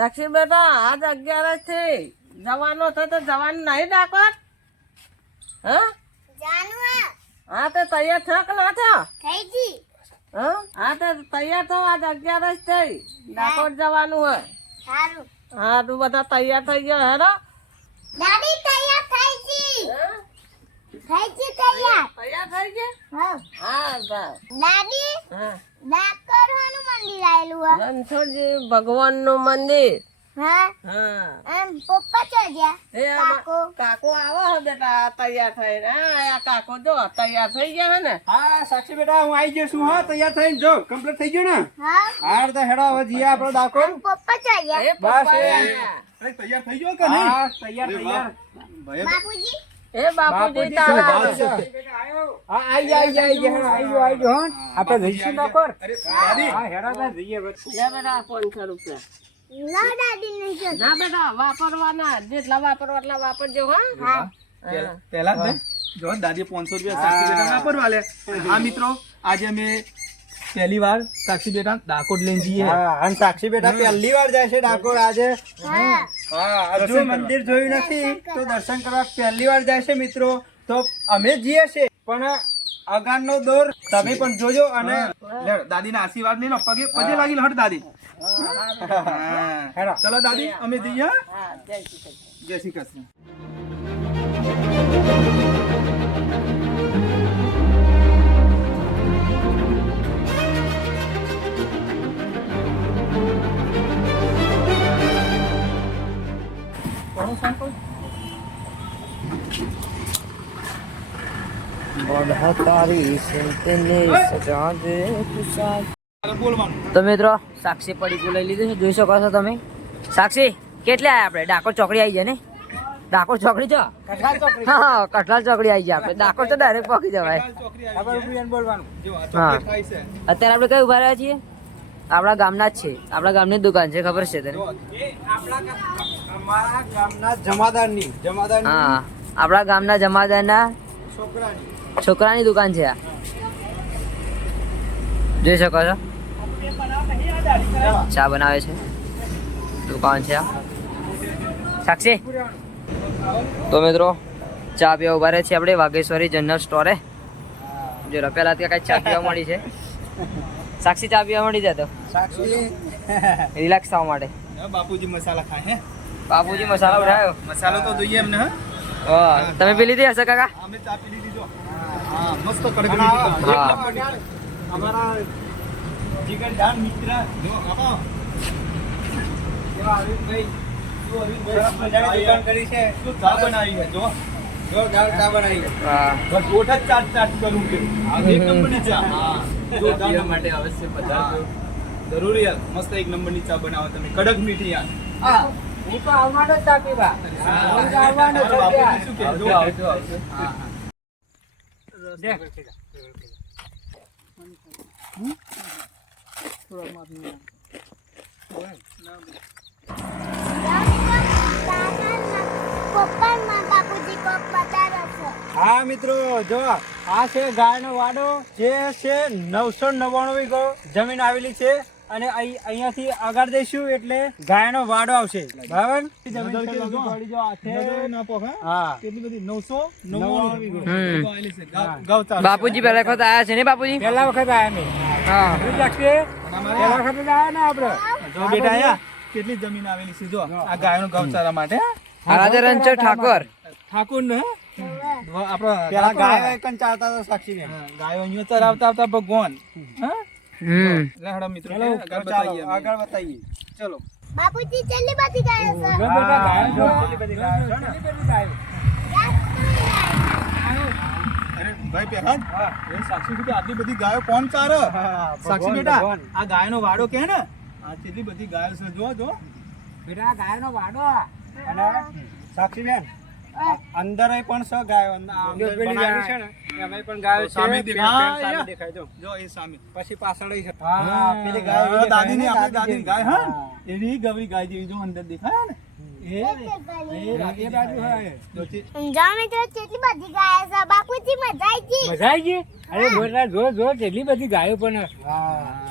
સાક્ષી બેટા આજ અગિયારથી જવાનો તો જવાનું નહીં ડાકોર? હા? હા તે તૈયાર થયો કે ના થયો? હા? તો તૈયાર થયો આજ અગિયાર જ થઈ ડાકોર જવાનું હોય. હા તું બધા તૈયાર થઈ ગયો હેરો દાદી તૈયાર થઈ ગઈ થઈ તૈયાર. તૈયાર થઈ ગયા? હા. હા દાદી હા. હે. રણછોડજી ભગવાનનું મંદિર. હા? હા. એમ પપ્પા ચો ગયા? કાકો? કાકો આવો હે બેટા તૈયાર થઈને. હા આ કાકો જો તૈયાર થઈ ગયા હે ને. હા સાક્ષી બેટા હું આવી ગયો છું હા તૈયાર થઈને જો કમ્પ્લીટ થઈ ગયું ને? હા? હાર તો હેડો હવે જઈએ આપણો ડાકોર. પપ્પા ચો ગયા? બસ પપ્પા. એ. આયા. અરે તૈયાર થઈ ગયો કે નહીં? હા તૈયાર તૈયાર. બાપુજી? એ બાપુજી બાપુજી તારા શું વાત છે? હા આઈ આઈ આઈ આઈ આઈ ગયો આપણે જઈશું ડાકોર અરે દાદી હા હેડો તો જઈએ લે બેટા પાંચસો રૂપિયા ના દાદી નહીં ના બેટા વાપરવાના જેટલા વાપરવા એટલા વાપરજો હા. હા. પહેલા- પહેલા જ જો દાદી પાંચસો રૂપિયા સાક્ષી બેટા વાપરવા લે. હા મિત્રો આજે અમે પહેલી વાર સાક્ષી બેટા ડાકોર લઈને જઈએ. હા અને સાક્ષી બેટા પહેલી વાર જાય છે ડાકોર આજે. હા. હા હજુ મંદિર જોયું નથી તો દર્શન કરવા પહેલી વાર જાય છે મિત્રો. તો અમે જઈએ છે પણ અગારનો દોર તમે પણ જોજો અને લે, દાદીના આશીર્વાદ લઈ લો પગે પગે લાગી લો હટ દાદી. હા. ચલો દાદી અમે જઈએ હા? હા જય શ્રી કૃષ્ણ. જય શ્રી કૃષ્ણ. તારે બોલવાનું તો મિત્રો સાક્ષી પડી લઈ લીધું છે. જોઈ શકો છો તમે. સાક્ષી કેટલે આવ્યા આપણે? ડાકોર ચોકડી આવી જાય ને? ડાકોર ચોકડી છો હા કઠલાલ ચોકડી આવી જાય આપણે. ડાકોર તો ડાયરેક્ટ પહોંચી જવાય. જો હા. અત્યારે આપણે કઈ ઊભા રહ્યા છીએ? આપણા ગામના જ છે. આપણા ગામની જ દુકાન છે ખબર છે તને? જો, આપણા ગામના જમાદારની જમાદારની હા આપણા ગામના જમાદારના છોકરાની. છોકરાની દુકાન છે આ. જોઈ શકો છો. ચા બનાવે છે. દુકાન છે આ. સાક્ષી તો મિત્રો ચા પીવા ઊભા રહે છે આપણે વાઘેશ્વરી જનરલ સ્ટોરે. જો પેલા ત્યાં કઈ ચા પીવા મળી છે. સાક્ષી ચા પીવા મળી જાય તો? સાક્ષી. રિલેક્સ થવા માટે. બાપુજી મસાલા ખાય હે? બાપુજી મસાલો ઉઠાયો. મસાલો તો જોઈએ અમને હા. તમે પી લીધી હશે કાકા? અમે ચા પી લીધી જો. હા મસ્ત કડક અમારા જીગરદાન મિત્ર જો આપો. એવા અરવિંદભાઈ શું અરવિંદભાઈ મજાની દુકાન કરી છે? શું ચા બનાવી છે જો? જોરદાર ચા બનાવી હા. બસ ઓઠ ચાટ ચાટ કરું કે આ એક નંબરની ચા. હા. જોરદાર માટે અવશ્ય પધારજો. જરૂરી યાર મસ્ત એક નંબરની ચા બનાવો તમે. કડક મીઠી યાર. હા. હું મિત્રો જો આ છે ગાયનો વાડો જે છે નવસો નવ્વાણું જમીન આવેલી છે. અને અહીંયાથી આગળ જઈશું એટલે ગાયનો વાડો આવશે. બરાબર? ના. બાપુજી પહેલા વખત આયા છે ને બાપુજી? પહેલા વખત આયા મેં હા. પહેલા વખત જ આયા ને આપણે. જો બેટા આયા કેટલી જમીન આવેલી છે જો. આ ગાયનો ગૌચારા માટે. રાજા રણછોડ ઠાકોર. ઠાકોર ને? આપડે પેલા ગાય ગાયો અહીંયા ચરાવતા આવતા ભગવાન. હા? હમ. મિત્રો આગળ ચાલો આગળ બતાવીએ. ચલો. બાપુજી જલ્દી બધી ગયા છે. જો બેટા ગાયો જો કેટલી બધી ગાયો છે ને? બધી ગાયો. અરે ભાઈ પહેલા જ એ સાક્ષી કીધું આટલી બધી ગાયો કોણ ચારે? સાક્ષી બેટા. આ ગાયનો વાડો કે ને? આ કેટલી બધી ગાયો છે જો જો. બેટા ગાયનો વાડો. અને સાક્ષીબેન અંદર પણ સ ગાયો અંદર બનાવી છે ને એમાં પણ ગાયો છે સામે દેખાય. જો જો. એ સામે. પછી પાછળ છે. હા પેલી ગાય દાદીની આપણી દાદીની ગાય હા એની ગવરી ગાય જેવી જો અંદર દેખાય ને. એ એ બાજુ એ બાજુ હોય જો તે- જા મિત્રો કેટલી બધી ગયા છે બાપુજી મજા આવી ગઈ. મજા આવી ગઈ? અરે બોલા જો જો કેટલી બધી ગાયો પણ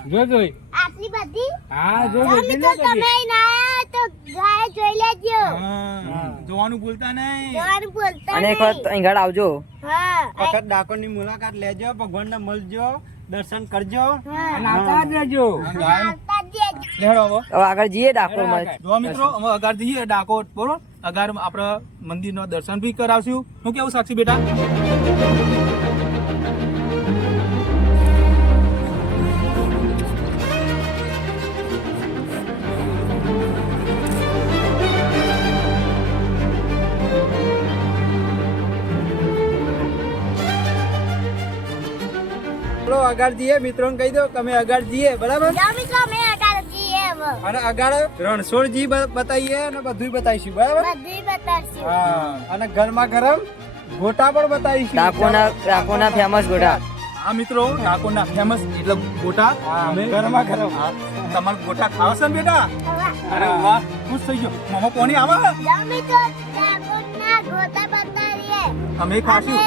જો જોઈ આટલી બધી? હા જો જા કેટલી મિત્રો બધી તમે અહીં તો ગાય જોઈ લેજો. હા. જોવાનું ભૂલતા નહીં. જોવાનું અને એક વખત અહીં આવજો. હા વખત ડાકોરની મુલાકાત લેજો ભગવાનને મળજો દર્શન કરજો. અને આવતા જ રહેજો. હવે હવે આગળ જઈએ ડાકોરમાં. જો મિત્રો અમે અગાર જઈએ ડાકોર બરોબર? અગાર આપણે મંદિરનો દર્શન બી કરાવશું. હું કેવું સાક્ષી બેટા? આગળ જઈએ. મિત્રોને કહી દો તમે અમે આગળ જઈએ. બરાબર? મિત્રો અમે અઢાર જઈએ હવે અને આગળ રણછોડજી બતાવીએ અને બધું બતાવીશું બરાબર? બધું બતાવશું. હા અને ગરમા ગરમ ગોટા પણ બતાવીશું. ડાકોના ડાકોના ફેમસ ગોટા. આ મિત્રો ડાકોરના ફેમસ એટલે ગોટા. ગરમા. ગરમ. હા, તમારે ગોટા ખાવશે છે બેટા? અરે વાહ ખુશ થઈ ગયો. મામા કોની આવે? અમે ખાશું.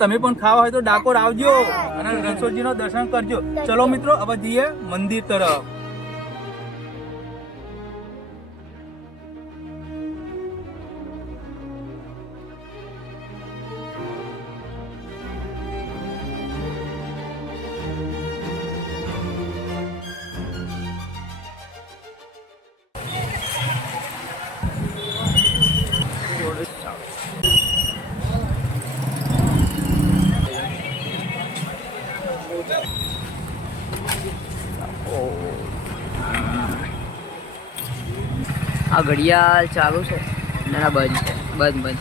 તમે પણ ખાવા હોય તો ડાકોર આવજો અને રણછોડજી નો દર્શન કરજો. ચલો મિત્રો હવે જઈએ મંદિર તરફ. આ ઘડિયાળ ચાલુ છે. ના ના બંધ છે. બંધ બંધ.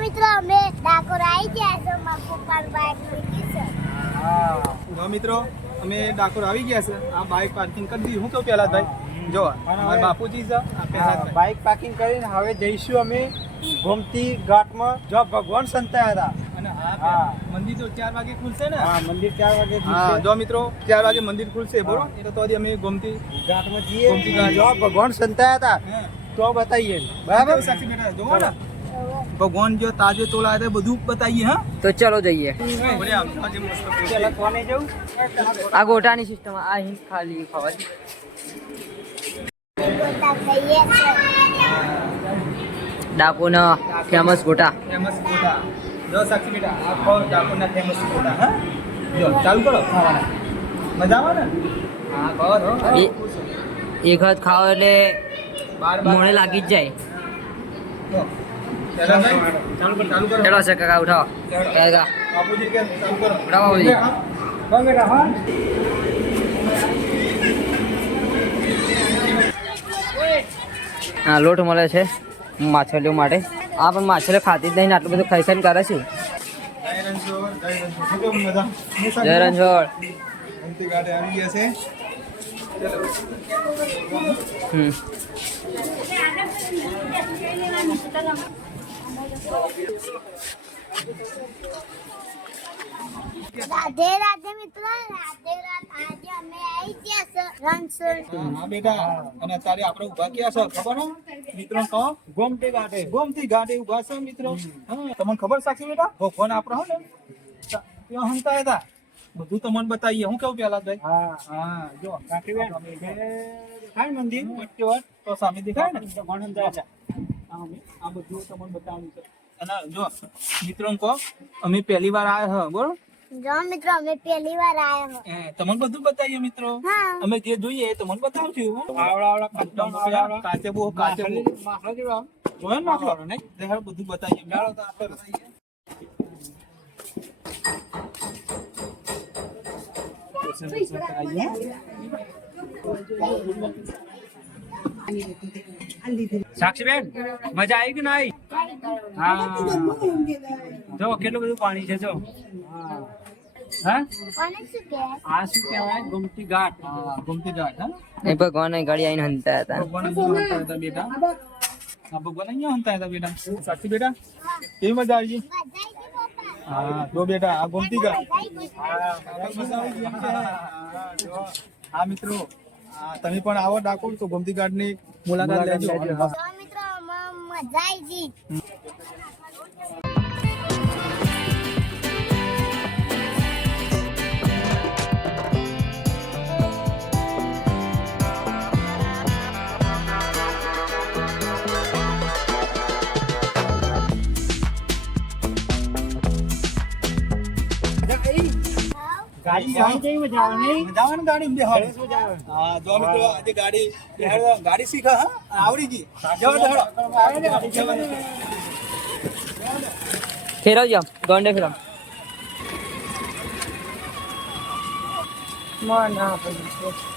મિત્રો અમે ડાકોર આવી ગયા છે. મારા પપ્પાની બાઇક મૂકી છે. જો મિત્રો અમે ડાકોર આવી ગયા છે. આ બાઇક પાર્કિંગ કરી દીધી. હું તો પેલા ભાઈ? જો મારા બાપુજી છે. બાઇક પાર્કિંગ કરીને હવે જઈશું અમે ગોમતી ઘાટમાં. જો ભગવાન સંતાયા હતા. મંદિર તો ચાર વાગે ખુલશે ને? હા મંદિર ચાર વાગે હા જો મિત્રો ચાર વાગે મંદિર ખુલશે બરોબર? તો અમે ગોમતી ઘાટમાં જઈએ ગોમતી ઘાટ. જો ભગવાન સંતાયા હતા તો બતાવીએ બરાબર? સાક્ષી બેટા? જોવો ને. ભગવાન જો તાજે તોલા હતા બધું બતાવીએ હા? તો ચલો જઈએ. બોલે આમ, આજે મસ્ત પેલા કોને જવું? આ ગોટાની સિસ્ટમ આ હિંસ ખાલી ખાવા ડાકોના ફેમસ ગોટા ફેમસ ગોટા જો સાક્ષી બેટા આ ખાઓ ડાકોરના ફેમસ ગોટા હા? જો ચાલુ કરો ખાવાના. મજા ને? હા ખાઓ છો. એ એક વખત ખાઓ એટલે બાર બાર મોડે લાગી જ જાય. ચાલો સર કાકા ઉઠાવો કાકા. ઉઠાવો હા લોટ મળે છે માછલીઓ માટે. આ પણ માછલીઓ ખાતી જ નહીં આટલું બધું ખાઈ કરે છે જય રણછોડ, હમ. રાધે રાધે મિત્રો રાધે રાત આજે અમે આવી ગયા છે રણછોડ. હા બેટા અને અત્યારે આપણે ઊભા ક્યાં છે? ખબર હો? મિત્રો કહો. ગોમતી ઘાટે. ગોમતી ઘાટે ઊભા છે મિત્રો? હા. તમને ખબર સાચી બેટા? ભગવાન આપણો હો ને. તા- ત્યાં હંતા હતા. બધું તમને બતાવીએ. હું કેવું પેલા ભાઈ હા હા જો કાકી બેન. દેખાય મંદિર? વચ્ચે વચ્ચ. તો સામે દેખાય ને? આ બધું તમને બતાવવાનું છે. અને જો મિત્રો કહો અમે પહેલી વાર આવ્યા હા બરોબર જો મિત્રો અમે પહેલી વાર આવ્યા તમને બધું બતાવીએ મિત્રો? અમે જે જોઈએ એ તમને બતાવશું. આવડા આવડા કાચા આવડા આવડા. કાચેબો કાચેબો માખલો જેવા. જોયો ને માખલો બધું બતાવીએ. ચાલો તો આપણે બતાવીએ સાક્ષી બેન મજા આવી કે ના આવી હા. જો કેટલું બધું પાણી છે જો. હા. ભગવાન ગાડી આઈને હંતા હતા. ભગવાન અહીંયા હંતા હતા બેટા. હા ભગવાન અહીંયા હંતા હતા બેટા. સાચી બેટા? કેવી મજા આવી ગઈ? હા તો બેટા આ ગમતી ઘાટ. હા, મિત્રો. તમે પણ આવો ડાકોર તો ગોમતી ઘાટની મુલાકાત લેજો. મિત્રો મજા આવી ગઈ. ગાડી કેવી મજા આવે નહીં? મજા આવે ને ગાડી બેસવાની? સરસ હા જો મિત્રો આજે ગાડી ગાડી શીખા હા? આવડી ગઈ. જવા દો. ગાડી જવા. ફેરવજો આમ ગોંડે ફેરવ. માં ના પડી.